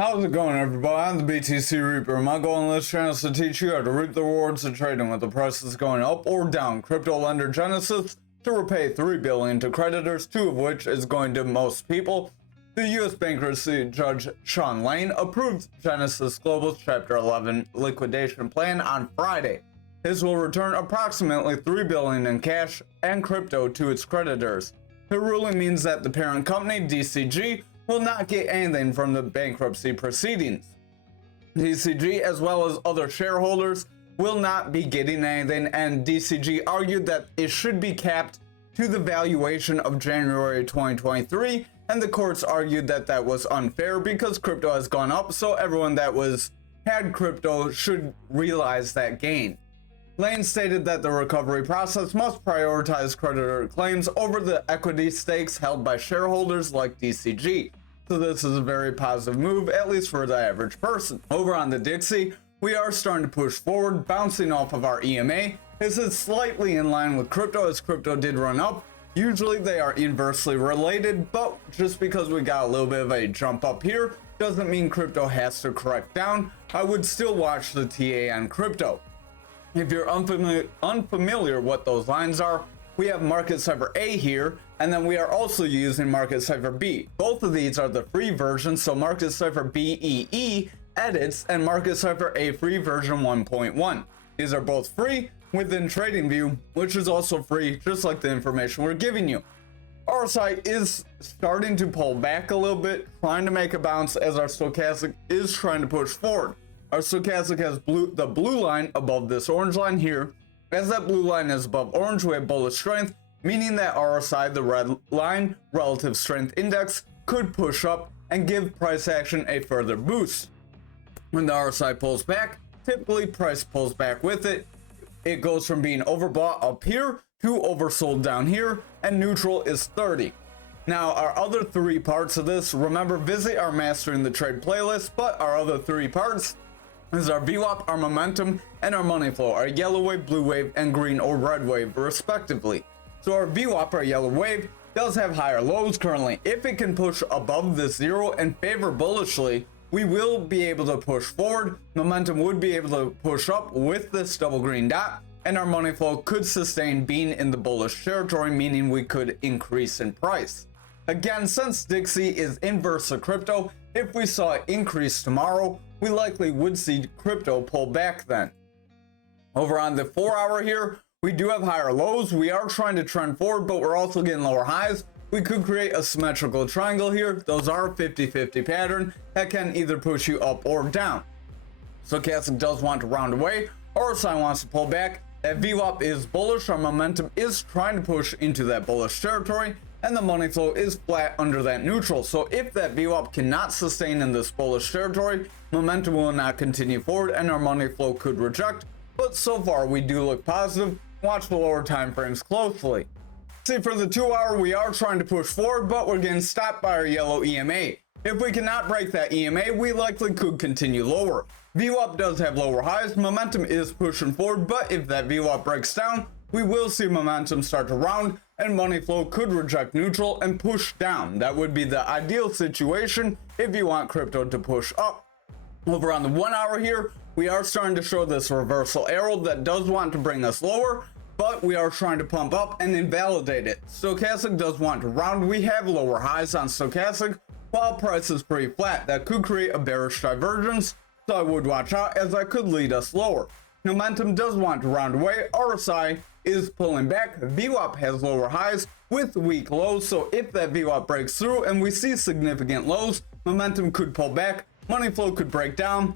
How's it going, everybody? I'm the BTC Reaper. My goal on this channel is to teach you how to reap the rewards of trading with the prices going up or down. Crypto lender Genesis to repay $3 billion to creditors, 2 of which is going to most people. The U.S. bankruptcy judge Sean Lane approved Genesis Global's Chapter 11 liquidation plan on Friday. His will return approximately $3 billion in cash and crypto to its creditors. The ruling means that the parent company, DCG, will not get anything from the bankruptcy proceedings. DCG, as well as other shareholders, will not be getting anything, and DCG argued that it should be capped to the valuation of January 2023, and the courts argued that that was unfair because crypto has gone up, so everyone that had crypto should realize that gain. Lane stated that the recovery process must prioritize creditor claims over the equity stakes held by shareholders like DCG. So this is a very positive move, at least for the average person. Over on the Dixie, we are starting to push forward, bouncing off of our EMA. This is slightly in line with crypto, as crypto did run up. Usually they are inversely related, but just because we got a little bit of a jump up here doesn't mean crypto has to correct down. I would still watch the TA on crypto. If you're unfamiliar what those lines are, we have Market Cipher A here, and then we are also using Market Cipher B. Both of these are the free versions, so Market Cipher BEE edits and Market Cipher A free version 1.1. These are both free within TradingView, which is also free, just like the information we're giving you. RSI is starting to pull back a little bit, trying to make a bounce as our stochastic is trying to push forward. Our stochastic has the blue line above this orange line here. As that blue line is above orange, we have bullish strength, meaning that RSI, the red line, relative strength index, could push up and give price action a further boost. When the RSI pulls back, typically price pulls back with it. It goes from being overbought up here to oversold down here, and neutral is 30. Now, our other 3 parts of this, remember, visit our Mastering the Trade playlist, but our other 3 parts is our VWAP, our momentum, and our money flow, our yellow wave, blue wave, and green or red wave, respectively. So our VWAP, our yellow wave, does have higher lows currently. If it can push above this 0 and favor bullishly, we will be able to push forward. Momentum would be able to push up with this double green dot, and our money flow could sustain being in the bullish territory, meaning we could increase in price. Again, since Dixie is inverse to crypto, if we saw it increase tomorrow, we likely would see crypto pull back then. Over on the 4-hour here, we do have higher lows. We are trying to trend forward, but we're also getting lower highs. We could create a symmetrical triangle here. Those are a 50-50 pattern that can either push you up or down. Stochastic does want to round away. RSI wants to pull back. That VWAP is bullish. Our momentum is trying to push into that bullish territory, and the money flow is flat under that neutral. So if that VWAP cannot sustain in this bullish territory, momentum will not continue forward and our money flow could reject. But so far we do look positive. Watch the lower time frames closely. See, for the 2-hour, we are trying to push forward, but we're getting stopped by our yellow EMA. If we cannot break that EMA, we likely could continue lower. VWAP does have lower highs, momentum is pushing forward, but if that VWAP breaks down, we will see momentum start to round, and money flow could reject neutral and push down. That would be the ideal situation if you want crypto to push up. Over on the 1-hour here, we are starting to show this reversal arrow that does want to bring us lower, but we are trying to pump up and invalidate it. Stochastic does want to round. We have lower highs on stochastic, while price is pretty flat. That could create a bearish divergence, so I would watch out, as that could lead us lower. Momentum does want to round away. RSI is pulling back. VWAP has lower highs with weak lows, so if that VWAP breaks through and we see significant lows, momentum could pull back, money flow could break down,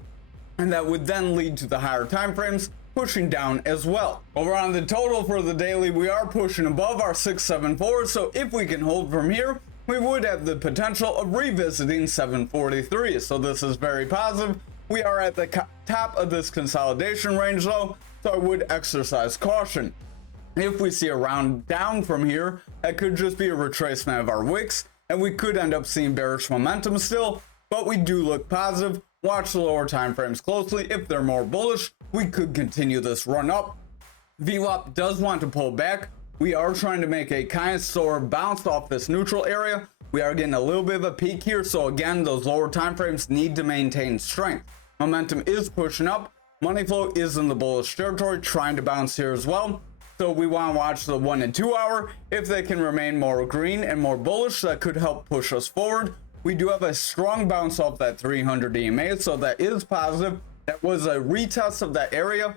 and that would then lead to the higher time frames pushing down as well. Over on the total for the daily, we are pushing above our 674, so if we can hold from here, we would have the potential of revisiting 743. So this is very positive. We are at the top of this consolidation range though, so I would exercise caution. If we see a round down from here, that could just be a retracement of our wicks, and we could end up seeing bearish momentum still, but we do look positive. Watch the lower time frames closely. If they're more bullish, we could continue this run up. VWAP does want to pull back. We are trying to make a kind of slower bounce off this neutral area. We are getting a little bit of a peak here, so again, those lower time frames need to maintain strength. Momentum is pushing up. Money flow is in the bullish territory, trying to bounce here as well. So we want to watch the 1 and 2 hour. If they can remain more green and more bullish, that could help push us forward. We do have a strong bounce off that 300 EMA, so that is positive. That was a retest of that area.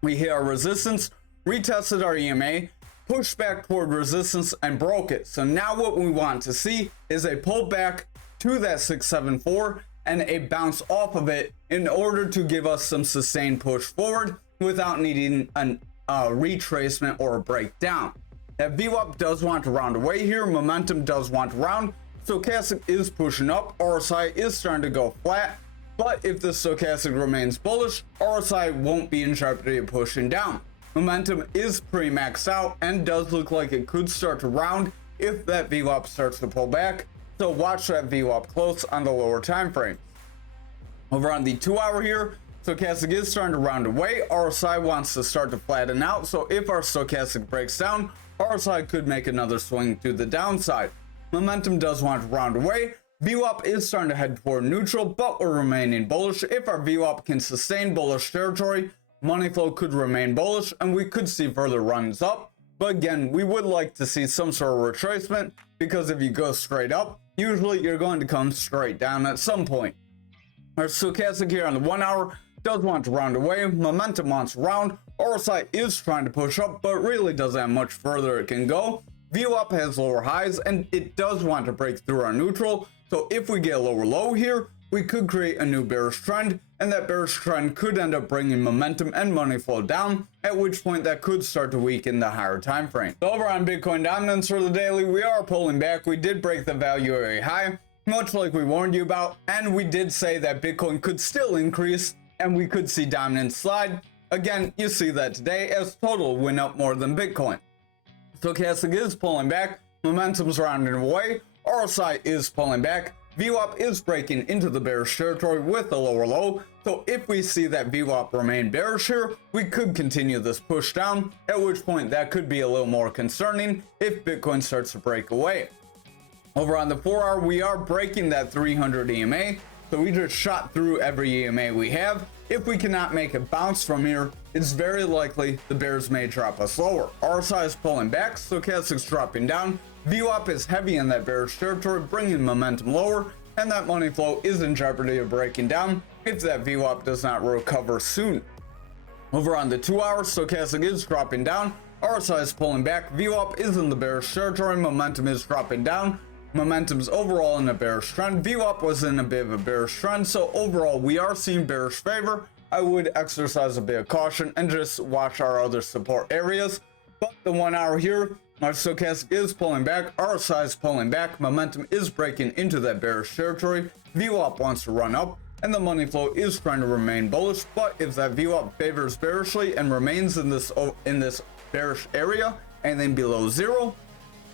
We hit our resistance, retested our EMA, pushed back toward resistance and broke it. So now what we want to see is a pullback to that 674 and a bounce off of it in order to give us some sustained push forward without needing a retracement or a breakdown. That VWAP does want to round away here. Momentum does want to round. Stochastic is pushing up. RSI is starting to go flat. But if the stochastic remains bullish, RSI won't be in jeopardy of pushing down. Momentum is pretty maxed out and does look like it could start to round if that VWAP starts to pull back. So watch that VWAP close on the lower time frame. Over on the 2 hour here, stochastic is starting to round away. RSI wants to start to flatten out. So if our stochastic breaks down, RSI could make another swing to the downside. Momentum does want to round away. VWAP is starting to head toward neutral, but we're remaining bullish. If our VWAP can sustain bullish territory, money flow could remain bullish and we could see further runs up. But again, we would like to see some sort of retracement, because if you go straight up, usually you're going to come straight down at some point. Our stochastic here on the 1 hour does want to round away. Momentum wants to round. RSI is trying to push up, but really doesn't have much further it can go. VWAP has lower highs and it does want to break through our neutral. So if we get a lower low here, we could create a new bearish trend, and that bearish trend could end up bringing momentum and money flow down, at which point that could start to weaken the higher time frame. So over on Bitcoin dominance for the daily, we are pulling back. We did break the value area high, much like we warned you about, and we did say that Bitcoin could still increase and we could see dominance slide. Again, you see that today as total went up more than Bitcoin. Stochastic is pulling back, momentum's rounding away, RSI is pulling back, VWAP is breaking into the bearish territory with a lower low. So if we see that VWAP remain bearish here, we could continue this push down, at which point that could be a little more concerning if Bitcoin starts to break away. Over on the 4 hour, we are breaking that 300 EMA. So we just shot through every EMA we have. If we cannot make a bounce from here, it's very likely the bears may drop us lower. RSI is pulling back, stochastic's dropping down, VWAP is heavy in that bearish territory, bringing momentum lower, and that money flow is in jeopardy of breaking down if that VWAP does not recover soon. Over on the 2 hour, stochastic is dropping down, RSI is pulling back, VWAP is in the bearish territory, momentum is dropping down. Momentum's overall in a bearish trend. VWAP was in a bit of a bearish trend, so overall we are seeing bearish favor. I would exercise a bit of caution and just watch our other support areas. But the 1 hour here, our stochastic is pulling back, RSI is pulling back, momentum is breaking into that bearish territory, VWAP wants to run up, and the money flow is trying to remain bullish. But if that VWAP favors bearishly and remains in this bearish area and then below zero,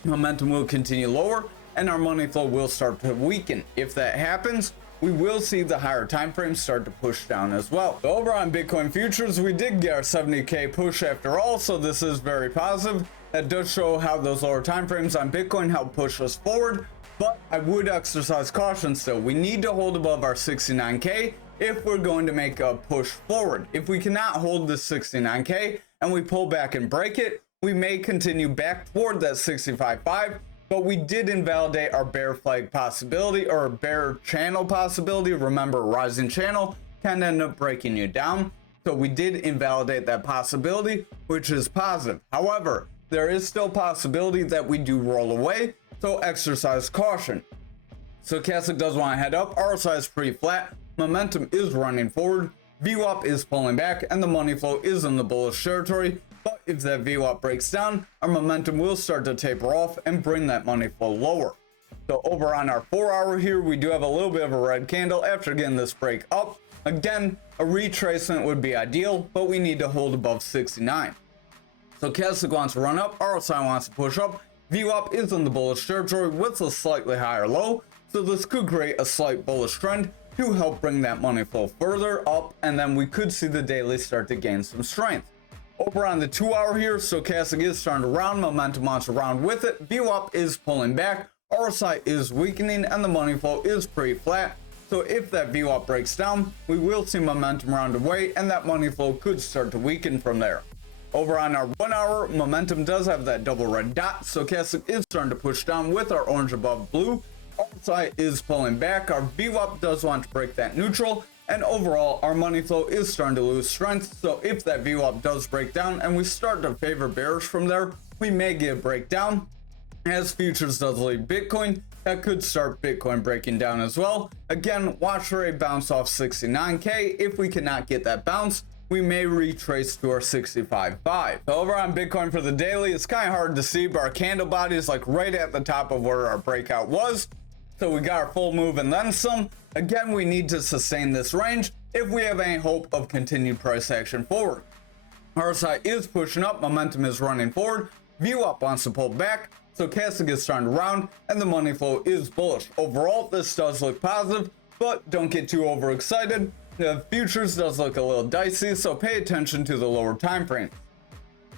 momentum will continue lower and our money flow will start to weaken. If that happens, we will see the higher time frames start to push down as well. So over on Bitcoin futures, we did get our 70k push after all, so this is very positive. That does show how those lower time frames on Bitcoin help push us forward, but I would exercise caution still. We need to hold above our 69k if we're going to make a push forward. If we cannot hold this 69k and we pull back and break it, we may continue back toward that 65.5. But we did invalidate our bear flag possibility or bear channel possibility. Remember, rising channel can end up breaking you down. So we did invalidate that possibility, which is positive. However, there is still possibility that we do roll away, so exercise caution. Stochastic does want to head up. RSI is pretty flat. Momentum is running forward. VWAP is pulling back, and the money flow is in the bullish territory. But if that VWAP breaks down, our momentum will start to taper off and bring that money flow lower. So over on our 4 hour here, we do have a little bit of a red candle after getting this break up. Again, a retracement would be ideal, but we need to hold above 69. So Stochastic wants to run up, RSI wants to push up, VWAP is in the bullish territory with a slightly higher low, so this could create a slight bullish trend to help bring that money flow further up, and then we could see the daily start to gain some strength. Over on the 2 hour here, stochastic is starting to round, momentum wants to round with it, VWAP is pulling back, RSI is weakening and the money flow is pretty flat. So if that VWAP breaks down, we will see momentum round away and that money flow could start to weaken from there. Over on our 1 hour, momentum does have that double red dot, stochastic is starting to push down with our orange above blue. RSI is pulling back, our VWAP does want to break that neutral, and overall our money flow is starting to lose strength. So if that VWAP does break down and we start to favor bearish from there, we may get a breakdown. As futures does lead Bitcoin, that could start Bitcoin breaking down as well. Again, watch for a bounce off 69k. If we cannot get that bounce, we may retrace to our 65.5. Over on Bitcoin for the daily, it's kind of hard to see, but our candle body is like right at the top of where our breakout was. So we got our full move and then some. Again, we need to sustain this range if we have any hope of continued price action forward. RSI is pushing up, momentum is running forward, VWAP wants to pull back, stochastic is starting to round, and the money flow is bullish. Overall, this does look positive, but don't get too overexcited. The futures does look a little dicey, so pay attention to the lower time frame.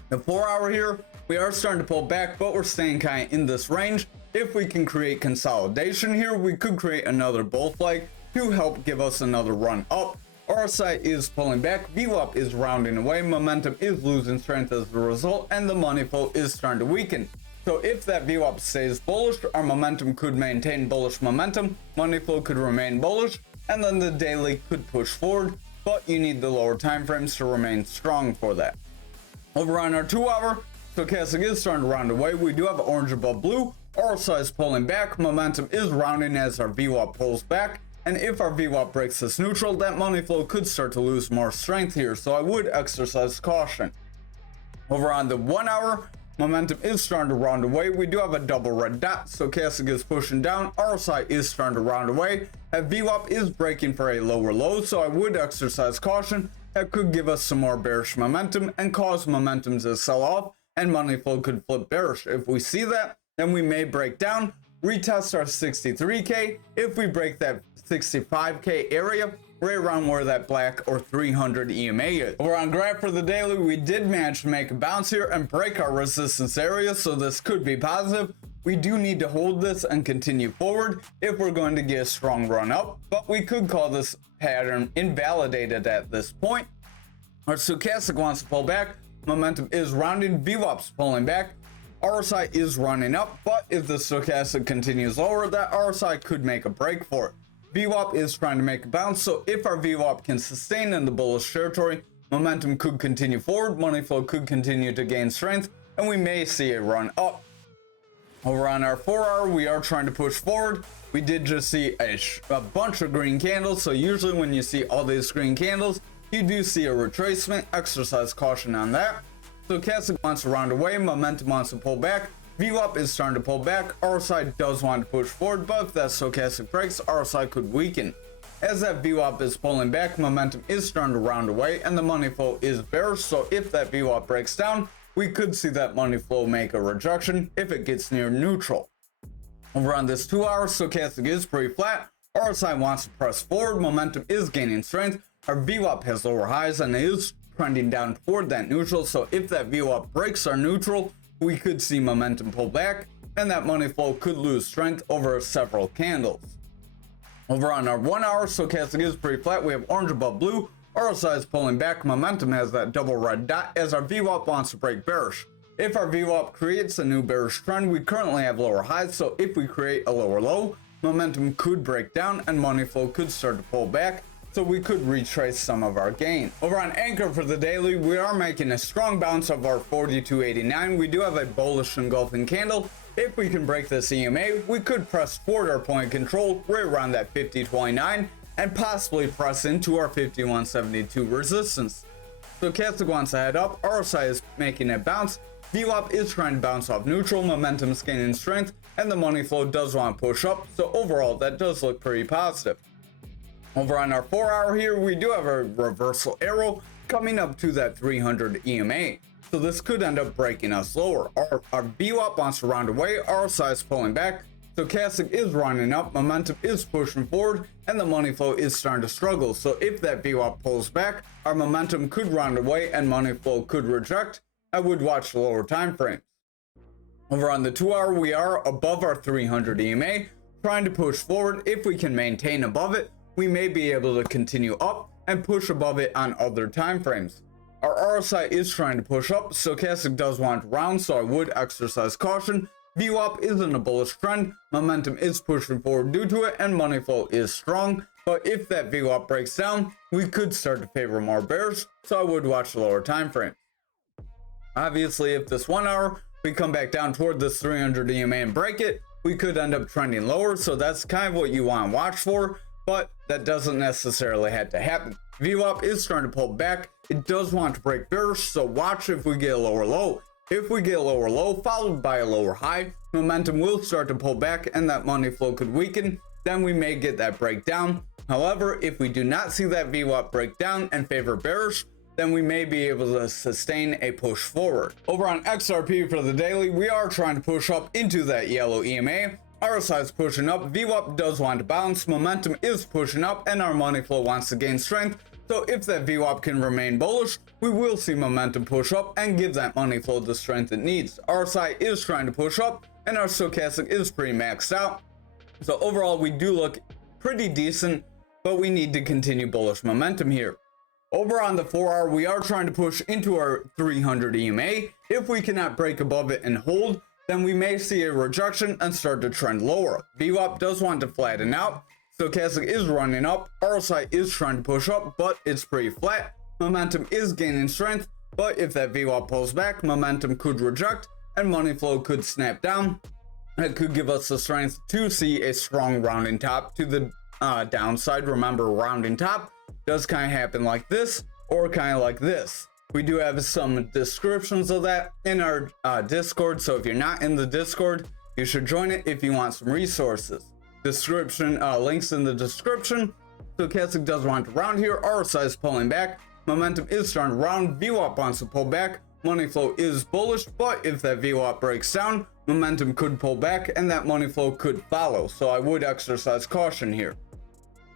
The 4 hour here, we are starting to pull back, but we're staying kind of in this range. If we can create consolidation here, we could create another bull flag to help give us another run up. RSI is pulling back, VWAP is rounding away, momentum is losing strength as a result, and the money flow is starting to weaken. So if that VWAP stays bullish, our momentum could maintain bullish momentum, money flow could remain bullish, and then the daily could push forward, but you need the lower time frames to remain strong for that. Over on our 2 hour, stochastic is starting to round away. We do have orange above blue, RSI is pulling back, momentum is rounding as our VWAP pulls back, and if our VWAP breaks this neutral, that money flow could start to lose more strength here, so I would exercise caution. Over on the 1 hour, momentum is starting to round away. We do have a double red dot, stochastic is pushing down, RSI is starting to round away. That VWAP is breaking for a lower low, so I would exercise caution. That could give us some more bearish momentum and cause momentum to sell off, and money flow could flip bearish. If we see that, then we may break down, retest our 63k. If we break that 65k area, right around where that black or 300 EMA is. Over on graph for the daily, we did manage to make a bounce here and break our resistance area, so this could be positive. We do need to hold this and continue forward if we're going to get a strong run up, but we could call this pattern invalidated at this point. Our stochastic wants to pull back, momentum is rounding, VWAP's pulling back, RSI is running up, but if the stochastic continues lower, that RSI could make a break for it. VWAP is trying to make a bounce, so if our VWAP can sustain in the bullish territory, momentum could continue forward, money flow could continue to gain strength, and we may see a run up. Over on our 4 hour, we are trying to push forward. We did just see a bunch of green candles, so usually when you see all these green candles, you do see a retracement. Exercise caution on that. Stochastic wants to round away, momentum wants to pull back, VWAP is starting to pull back, RSI does want to push forward, but if that stochastic breaks, RSI could weaken. As that VWAP is pulling back, momentum is starting to round away, and the money flow is bearish, so if that VWAP breaks down, we could see that money flow make a rejection if it gets near neutral. Over on this 2 hour, stochastic is pretty flat, RSI wants to press forward, momentum is gaining strength, our VWAP has lower highs and it is trending down toward that neutral, so if that VWAP breaks our neutral, we could see momentum pull back, and that money flow could lose strength over several candles. Over on our 1 hour, stochastic is pretty flat. We have orange above blue, RSI is pulling back, momentum has that double red dot as our VWAP wants to break bearish. If our VWAP creates a new bearish trend, we currently have lower highs, so if we create a lower low, momentum could break down and money flow could start to pull back, so we could retrace some of our gain. Over on Anchor for the daily, we are making a strong bounce of our 42.89. We do have a bullish engulfing candle. If we can break this EMA, we could press toward our point of control right around that 50.29 and possibly press into our 51.72 resistance. Stochastic wants to head up, RSI is making a bounce, VWAP is trying to bounce off neutral, momentum is gaining strength, and the money flow does want to push up, so overall that does look pretty positive. Over on our 4 hour here, we do have a reversal arrow coming up to that 300 EMA. So this could end up breaking us lower. Our VWAP wants to round away, RSI is pulling back, stochastic is running up, momentum is pushing forward, and the money flow is starting to struggle. So if that VWAP pulls back, our momentum could round away and money flow could reject. I would watch the lower time frames. Over on the 2-hour, we are above our 300 EMA, trying to push forward. If we can maintain above it, we may be able to continue up and push above it on other time frames. Our RSI is trying to push up. Stochastic does want round, so I would exercise caution. VWAP is in a bullish trend. Momentum is pushing forward due to it, and money flow is strong. But if that VWAP breaks down, we could start to favor more bears, so I would watch the lower time frame. Obviously, if this 1 hour, we come back down toward this 300 EMA and break it, we could end up trending lower, so that's kind of what you want to watch for, but that doesn't necessarily have to happen. VWAP is starting to pull back. It does want to break bearish, so watch if we get a lower low. If we get a lower low followed by a lower high, momentum will start to pull back and that money flow could weaken. Then we may get that breakdown. However, if we do not see that VWAP break down and favor bearish, then we may be able to sustain a push forward. Over on XRP for the daily, we are trying to push up into that yellow EMA. RSI is pushing up, VWAP does want to bounce, momentum is pushing up, and our money flow wants to gain strength. So if that VWAP can remain bullish, we will see momentum push up and give that money flow the strength it needs. RSI is trying to push up, and our stochastic is pretty maxed out. So overall, we do look pretty decent, but we need to continue bullish momentum here. Over on the 4-hour, we are trying to push into our 300 EMA. If we cannot break above it and hold, then we may see a rejection and start to trend lower. VWAP does want to flatten out. Stochastic is running up. RSI is trying to push up, but it's pretty flat. Momentum is gaining strength, but if that VWAP pulls back, momentum could reject and money flow could snap down. It could give us the strength to see a strong rounding top to the downside. Remember, rounding top does kind of happen like this or kind of like this. We do have some descriptions of that in our Discord, so if you're not in the Discord, you should join it if you want some resources. Description links in the description. Stochastic does want to round here. RSI is pulling back. Momentum is starting to round. VWAP wants to pull back. Money flow is bullish, but if that VWAP breaks down, momentum could pull back and that money flow could follow. So I would exercise caution here.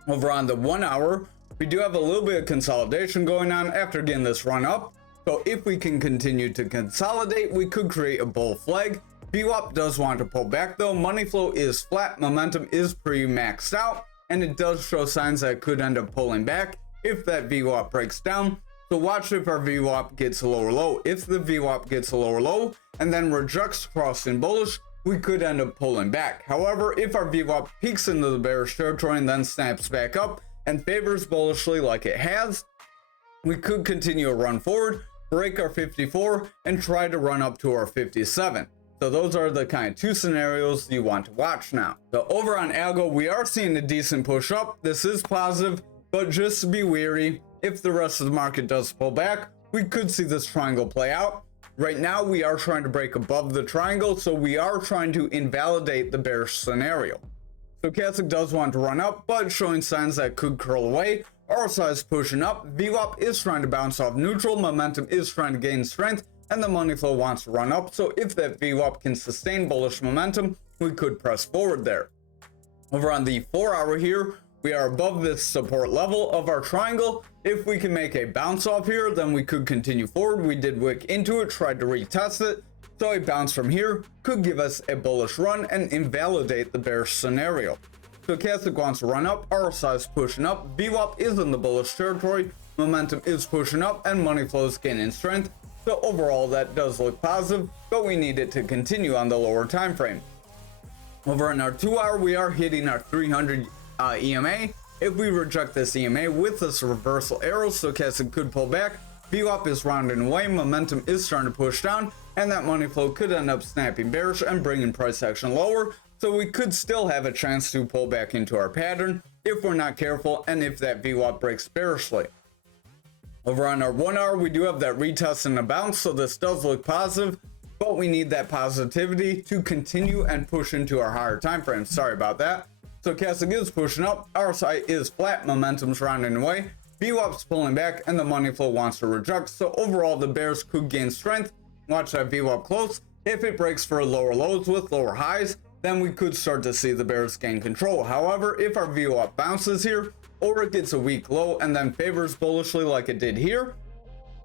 Over on the 1 hour, we do have a little bit of consolidation going on after getting this run up. So if we can continue to consolidate, we could create a bull flag. VWAP does want to pull back though. Money flow is flat. Momentum is pretty maxed out. And it does show signs that it could end up pulling back if that VWAP breaks down. So watch if our VWAP gets a lower low. If the VWAP gets a lower low and then rejects crossing bullish, we could end up pulling back. However, if our VWAP peaks into the bearish territory and then snaps back up and favors bullishly like it has, we could continue a run forward, break our 54, and try to run up to our 57. So those are the kind of two scenarios you want to watch now. So over on Algo, we are seeing a decent push up. This is positive, but just be wary. If the rest of the market does pull back, we could see this triangle play out. Right now, we are trying to break above the triangle, so we are trying to invalidate the bearish scenario. Stochastic does want to run up, but showing signs that could curl away. RSI is pushing up. VWAP is trying to bounce off neutral. Momentum is trying to gain strength, and the money flow wants to run up. So if that VWAP can sustain bullish momentum, we could press forward there. Over on the 4-hour here, we are above this support level of our triangle. If we can make a bounce off here, then we could continue forward. We did wick into it, tried to retest it. So a bounce from here could give us a bullish run and invalidate the bearish scenario. Stochastic wants to run up, RSI is pushing up, VWAP is in the bullish territory, momentum is pushing up, and money flow is gaining strength. So overall, that does look positive, but we need it to continue on the lower time frame. Over in our 2-hour, we are hitting our 300 EMA. If we reject this EMA with this reversal arrow, Stochastic could pull back. VWAP is rounding away, momentum is starting to push down, and that money flow could end up snapping bearish and bringing price action lower. So we could still have a chance to pull back into our pattern if we're not careful and if that VWAP breaks bearishly. Over on our 1-hour, we do have that retest and a bounce, so this does look positive, but we need that positivity to continue and push into our higher time frame. Sorry about that. Stochastic is pushing up, RSI is flat, momentum's rounding away, VWAP's pulling back, and the money flow wants to reject. So overall, the bears could gain strength. Watch that VWAP close. If it breaks for lower lows with lower highs, then we could start to see the bears gain control. However, if our VWAP bounces here, or it gets a weak low and then favors bullishly like it did here,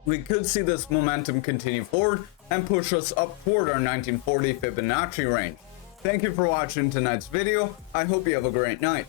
we could see this momentum continue forward and push us up toward our 1940 Fibonacci range. Thank you for watching tonight's video. I hope you have a great night.